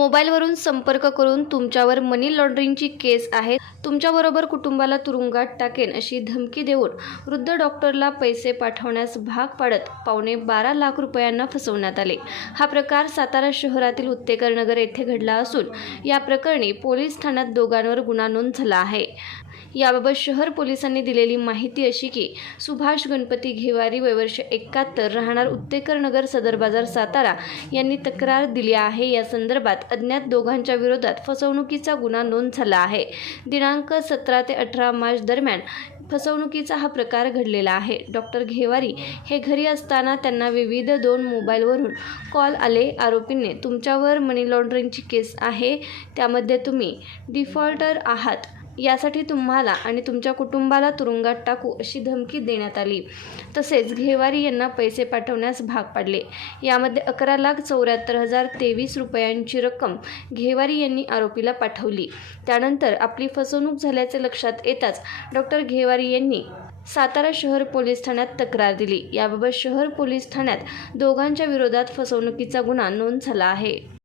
मोबाईलवरून संपर्क करून तुमच्यावर मनी लॉन्ड्रिंगची केस आहे तुमच्याबरोबर कुटुंबाला तुरुंगात टाकेन अशी धमकी देऊन वृद्ध डॉक्टरला पैसे पाठवण्यास भाग पाडत पावणे बारा लाख रुपयांना फसवण्यात आले. हा प्रकार सातारा शहरातील उत्तेकर नगर येथे घडला असून या प्रकरणी पोलीस ठाण्यात दोघांवर गुन्हा नोंद झाला आहे. याबाबत शहर पोलिसांनी दिलेली माहिती अशी की सुभाष गणपती घेवारी वयवर्ष एकाहत्तर राहणार उत्तेकर नगर सदर बाजार सातारा यांनी तक्रार दिली आहे. या संदर्भात अज्ञात दोघांच्या विरोधात फसवणुकीचा गुन्हा नोंद झाला आहे. दिनांक सतरा ते अठरा मार्च दरम्यान फसवणुकीचा हा प्रकार घडलेला आहे. डॉक्टर घेवारी हे घरी असताना त्यांना विविध दोन मोबाईलवरून कॉल आले. आरोपींनी तुमच्यावर मनी लॉन्ड्रिंगची केस आहे त्यामध्ये तुम्ही डिफॉल्टर आहात. यासाठी तुम्हाला आणि तुमच्या कुटुंबाला तुरुंगात टाकू अशी धमकी देण्यात आली. तसेच घेवारी यांना पैसे पाठवण्यास भाग पाडले. यामध्ये अकरा लाख चौऱ्याहत्तर हजार तेवीस रुपयांची रक्कम घेवारी यांनी आरोपीला पाठवली. त्यानंतर आपली फसवणूक झाल्याचे लक्षात येताच डॉक्टर घेवारी यांनी सातारा शहर पोलीस ठाण्यात तक्रार दिली. याबाबत शहर पोलीस ठाण्यात दोघांच्या विरोधात फसवणुकीचा गुन्हा नोंद झाला आहे.